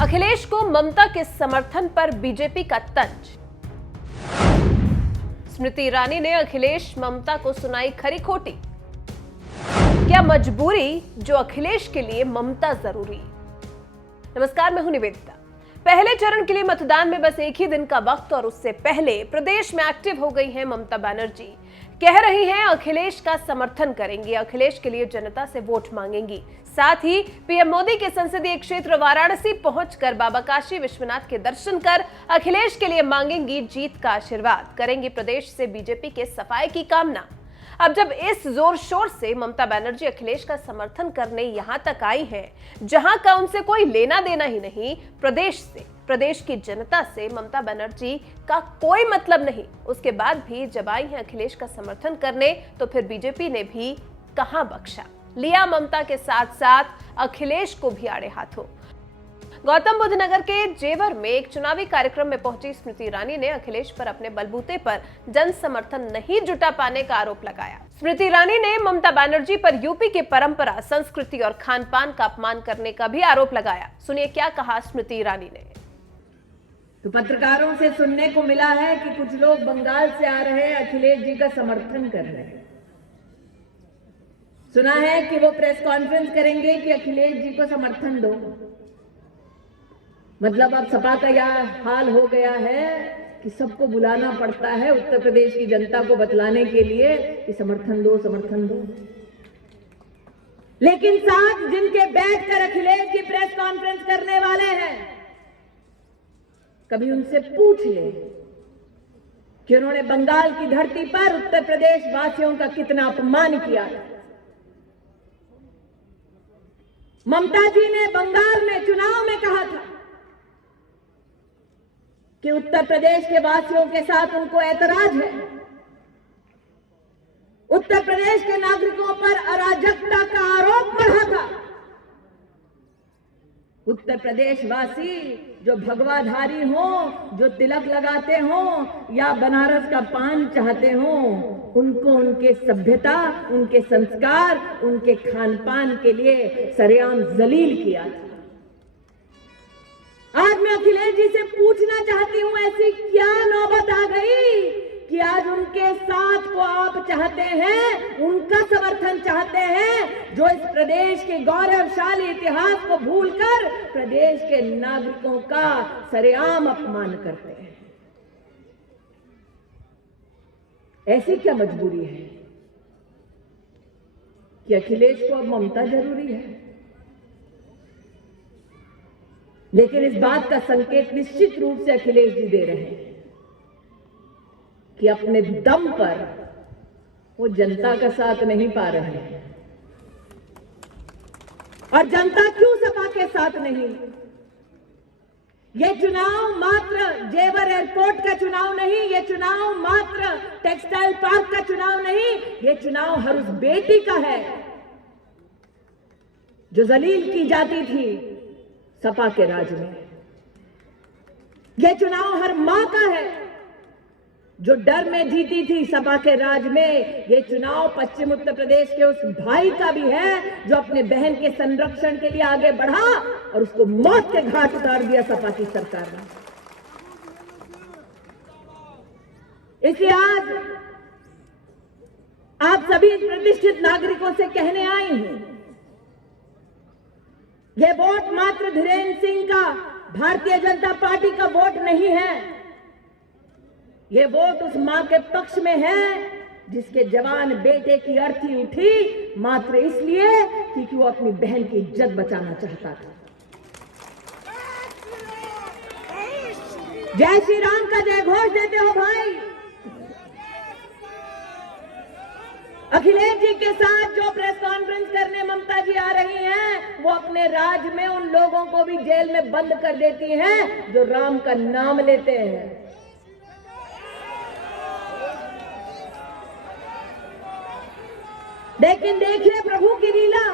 अखिलेश को ममता के समर्थन पर बीजेपी का तंज। स्मृति ईरानी ने अखिलेश ममता को सुनाई खरी खोटी। क्या मजबूरी जो अखिलेश के लिए ममता जरूरी। नमस्कार, मैं हूं निवेदिता। पहले चरण के लिए मतदान में बस एक ही दिन का वक्त और उससे पहले प्रदेश में एक्टिव हो गई हैं ममता बनर्जी। कह रही हैं अखिलेश का समर्थन करेंगी, अखिलेश के लिए जनता से वोट मांगेंगी। साथ ही पीएम मोदी के संसदीय क्षेत्र वाराणसी पहुंचकर बाबा काशी विश्वनाथ के दर्शन कर अखिलेश के लिए मांगेंगी जीत का आशीर्वाद, करेंगी प्रदेश से बीजेपी के सफाई की कामना। अब जब इस जोर शोर से ममता बनर्जी अखिलेश का समर्थन करने यहां तक आई हैं, जहां का उनसे कोई लेना देना ही नहीं, प्रदेश से, प्रदेश की जनता से ममता बनर्जी का कोई मतलब नहीं, उसके बाद भी जब आई हैं अखिलेश का समर्थन करने तो फिर बीजेपी ने भी कहां बख्शा, लिया ममता के साथ साथ अखिलेश को भी आड़े हाथों। गौतम बुद्ध नगर के जेवर में एक चुनावी कार्यक्रम में पहुंची स्मृति ईरानी ने अखिलेश पर अपने बलबूते पर जन समर्थन नहीं जुटा पाने का आरोप लगाया। स्मृति ईरानी ने ममता बनर्जी पर यूपी की परंपरा, संस्कृति और खान पान का अपमान करने का भी आरोप लगाया। सुनिए क्या कहा स्मृति ईरानी ने। तो पत्रकारों से सुनने को मिला है कि कुछ लोग बंगाल से आ रहे हैं, अखिलेश जी का समर्थन कर रहे हैं। सुना है कि वो प्रेस कॉन्फ्रेंस करेंगे कि अखिलेश जी को समर्थन दो। मतलब अब सपा का यह हाल हो गया है कि सबको बुलाना पड़ता है उत्तर प्रदेश की जनता को बतलाने के लिए कि समर्थन दो, समर्थन दो। लेकिन साथ जिनके बैठकर अखिलेश जी प्रेस कॉन्फ्रेंस करने वाले हैं, कभी उनसे पूछ ले कि उन्होंने बंगाल की धरती पर उत्तर प्रदेश वासियों का कितना अपमान किया। ममता जी ने बंगाल में चुनाव में कहा था कि उत्तर प्रदेश के वासियों के साथ उनको ऐतराज है। उत्तर प्रदेश के नागरिकों पर अराजकता का आरोप बढ़ा था। उत्तर प्रदेश वासी जो भगवाधारी हो, जो तिलक लगाते हो या बनारस का पान चाहते हो, उनको उनके सभ्यता, उनके संस्कार, उनके खान पान के लिए सरेआम जलील किया था। आज मैं अखिलेश जी से पूछना चाहती हूं, ऐसी क्या नौबत आ गई कि आज उनके साथ को आप चाहते हैं, उनका समर्थन चाहते हैं, जो इस प्रदेश के गौरवशाली इतिहास को भूलकर प्रदेश के नागरिकों का सरेआम अपमान करते हैं। ऐसी क्या मजबूरी है कि अखिलेश को अब ममता जरूरी है। लेकिन इस बात का संकेत निश्चित रूप से अखिलेश जी दे रहे हैं कि अपने दम पर वो जनता का साथ नहीं पा रहे हैं। और जनता क्यों सपा के साथ नहीं? ये चुनाव मात्र जेवर एयरपोर्ट का चुनाव नहीं, ये चुनाव मात्र टेक्सटाइल पार्क का चुनाव नहीं, ये चुनाव हर उस बेटी का है जो जलील की जाती थी सपा के राज में। यह चुनाव हर मां का है जो डर में जीती थी सपा के राज में। यह चुनाव पश्चिम उत्तर प्रदेश के उस भाई का भी है जो अपने बहन के संरक्षण के लिए आगे बढ़ा और उसको मौत के घाट उतार दिया सपा की सरकार ने। इसलिए आज आप सभी प्रतिष्ठित नागरिकों से कहने आई हूं, यह वोट मात्र धीरेन्द्र सिंह का, भारतीय जनता पार्टी का वोट नहीं है। यह वोट उस मां के पक्ष में है जिसके जवान बेटे की अर्थी उठी मात्र इसलिए क्योंकि वो अपनी बहन की इज्जत बचाना चाहता था। जय श्री राम का जय घोष देते हो भाई। अखिलेश जी के साथ जो प्रेस कॉन्फ्रेंस करने ममता जी आ रही हैं, वो अपने राज में उन लोगों को भी जेल में बंद कर देती हैं जो राम का नाम लेते हैं। लेकिन देखिए प्रभु की लीला,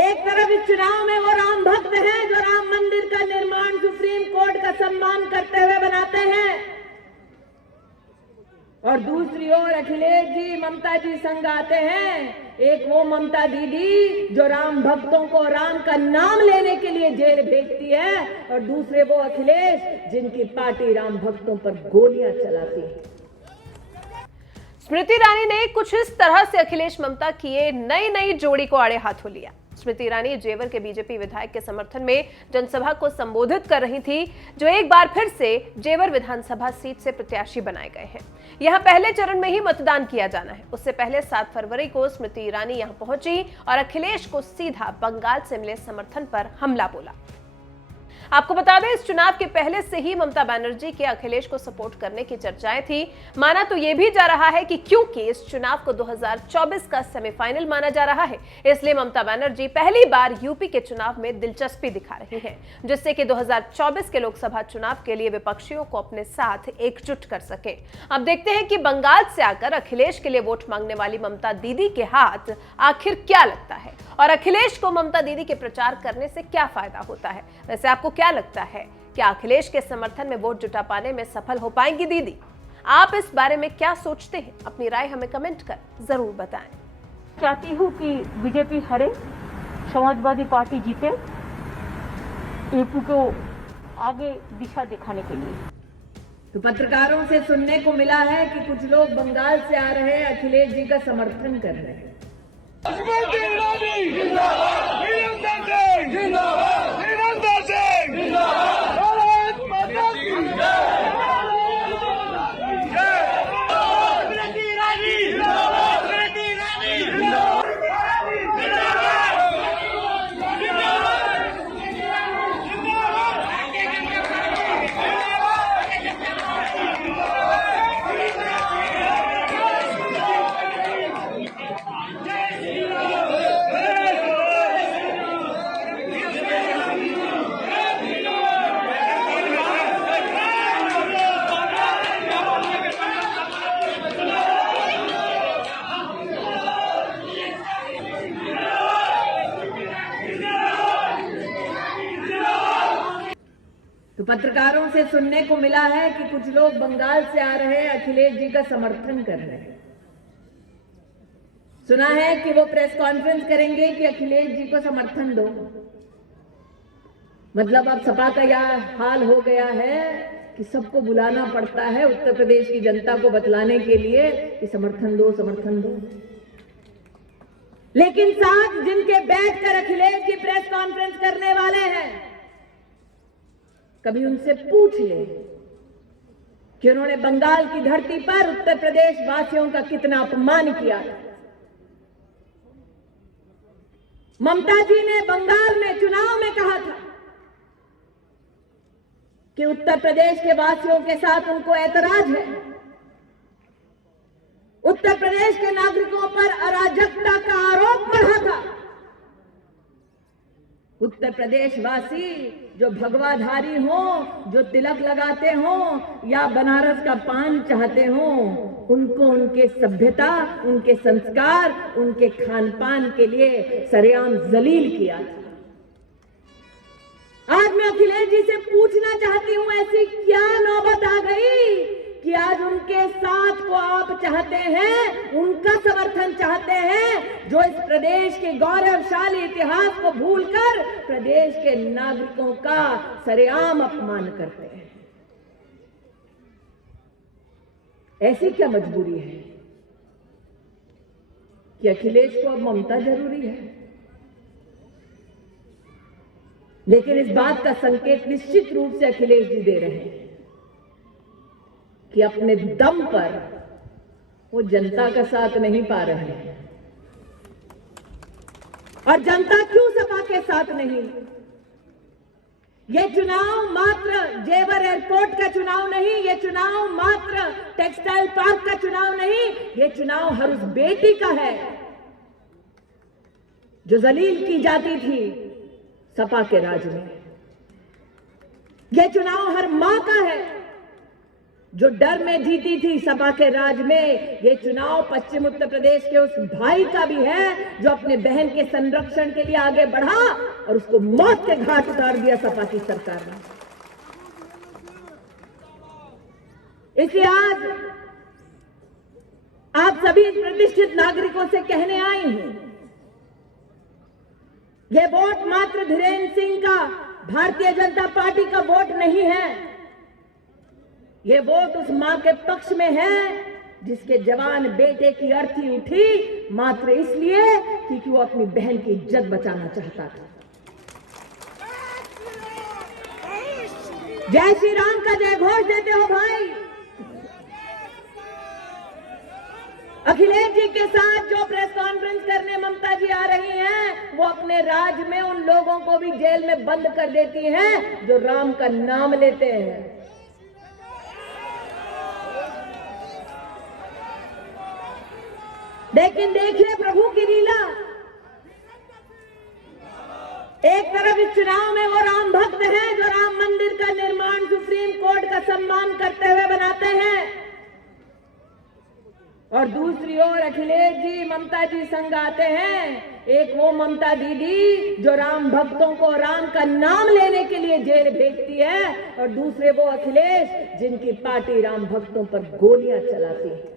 एक तरफ इस चुनाव में वो राम भक्त हैं जो राम मंदिर का निर्माण सुप्रीम कोर्ट का सम्मान करते हुए बनाते हैं, और दूसरी ओर अखिलेश जी, ममता जी संग आते हैं एक वो ममता दीदी जो राम भक्तों को राम का नाम लेने के लिए जेल भेजती है, और दूसरे वो अखिलेश जिनकी पार्टी राम भक्तों पर गोलियां चलाती है। स्मृति ईरानी ने कुछ इस तरह से अखिलेश ममता की नई जोड़ी को आड़े हाथों लिया। स्मृति ईरानी जेवर के बीजेपी विधायक के समर्थन में जनसभा को संबोधित कर रही थी, जो एक बार फिर से जेवर विधानसभा सीट से प्रत्याशी बनाए गए हैं। यहां पहले चरण में ही मतदान किया जाना है। उससे पहले 7 फरवरी को स्मृति ईरानी यहां पहुंची और अखिलेश को सीधा बंगाल से मिले समर्थन पर हमला बोला। आपको बता दें, इस चुनाव के पहले से ही ममता बनर्जी के अखिलेश को सपोर्ट करने की चर्चाएं थी। माना तो यह भी जा रहा है कि क्योंकि इस चुनाव को 2024 का सेमीफाइनल माना जा रहा है, इसलिए ममता बनर्जी पहली बार यूपी के चुनाव में दिलचस्पी दिखा रही हैं, जिससे कि 2024 के लोकसभा चुनाव के लिए विपक्षियों को अपने साथ एकजुट कर सके। अब देखते हैं कि बंगाल से आकर अखिलेश के लिए वोट मांगने वाली ममता दीदी के हाथ आखिर क्या लगता है और अखिलेश को ममता दीदी के प्रचार करने से क्या फायदा होता है। वैसे आपको क्या लगता है, क्या अखिलेश के समर्थन में वोट जुटा पाने में सफल हो पाएंगी दीदी? आप इस बारे में क्या सोचते हैं? अपनी राय हमें कमेंट कर जरूर बताएं। चाहती हूँ कि बीजेपी हारे, समाजवादी पार्टी जीते, यूपी को आगे दिशा दिखाने के लिए। तो पत्रकारों से सुनने को मिला है कि कुछ लोग बंगाल से आ रहे अखिलेश जी का समर्थन कर रहे हैं। तो पत्रकारों से सुनने को मिला है कि कुछ लोग बंगाल से आ रहे अखिलेश जी का समर्थन कर रहे हैं। सुना है कि वो प्रेस कॉन्फ्रेंस करेंगे कि अखिलेश जी को समर्थन दो। मतलब अब सपा का यह हाल हो गया है कि सबको बुलाना पड़ता है उत्तर प्रदेश की जनता को बतलाने के लिए कि समर्थन दो, समर्थन दो। लेकिन साथ जिनके बैठकर अखिलेश जी प्रेस कॉन्फ्रेंस करने वाले हैं, कभी उनसे पूछ ले कि उन्होंने बंगाल की धरती पर उत्तर प्रदेश वासियों का कितना अपमान किया। ममता जी ने बंगाल में चुनाव में कहा था कि उत्तर प्रदेश के वासियों के साथ उनको ऐतराज है। उत्तर प्रदेश के नागरिकों पर अराजकता का आरोप बढ़ा था। उत्तर प्रदेश वासी जो भगवाधारी हो, जो तिलक लगाते हो या बनारस का पान चाहते हो, उनको उनके सभ्यता, उनके संस्कार, उनके खान पान के लिए सरेआम जलील किया था। आज मैं अखिलेश जी से पूछना चाहती हूं, ऐसी क्या नौबत आ गई कि आज उनके साथ को आप चाहते हैं, उनका समर्थन चाहते हैं, जो इस प्रदेश के गौरवशाली इतिहास को भूलकर प्रदेश के नागरिकों का सरेआम अपमान करते हैं। ऐसी क्या मजबूरी है कि अखिलेश को अब ममता जरूरी है? लेकिन इस बात का संकेत निश्चित रूप से अखिलेश जी दे रहे हैं कि अपने दम पर वो जनता का साथ नहीं पा रहे हैं। और जनता क्यों सपा के साथ नहीं? ये चुनाव मात्र जेवर एयरपोर्ट का चुनाव नहीं, ये चुनाव मात्र टेक्सटाइल पार्क का चुनाव नहीं, ये चुनाव हर उस बेटी का है जो जलील की जाती थी सपा के राज में। ये चुनाव हर मां का है जो डर में जीती थी सपा के राज में। ये चुनाव पश्चिम उत्तर प्रदेश के उस भाई का भी है जो अपने बहन के संरक्षण के लिए आगे बढ़ा और उसको मौत के घाट उतार दिया सपा की सरकार ने। इसलिए आप सभी प्रतिष्ठित नागरिकों से कहने आई हूं, यह वोट मात्र धीरेन्द्र सिंह का, भारतीय जनता पार्टी का वोट नहीं है। यह वोट उस मां के पक्ष में है जिसके जवान बेटे की अर्थी उठी मात्र इसलिए क्योंकि वो अपनी बहन की इज्जत बचाना चाहता था। जय श्री राम का जय घोष देते हो भाई। अखिलेश जी के साथ जो प्रेस कॉन्फ्रेंस करने ममता जी आ रही हैं, वो अपने राज में उन लोगों को भी जेल में बंद कर देती हैं जो राम का नाम लेते हैं। लेकिन देखिए प्रभु की लीला, एक तरफ इस चुनाव में वो राम भक्त हैं जो राम मंदिर का निर्माण सुप्रीम कोर्ट का सम्मान करते हुए बनाते हैं, और दूसरी ओर अखिलेश जी ममता जी संग आते हैं। एक वो ममता दीदी जो राम भक्तों को राम का नाम लेने के लिए जेल भेजती है, और दूसरे वो अखिलेश जिनकी पार्टी राम भक्तों पर गोलियां चलाती है।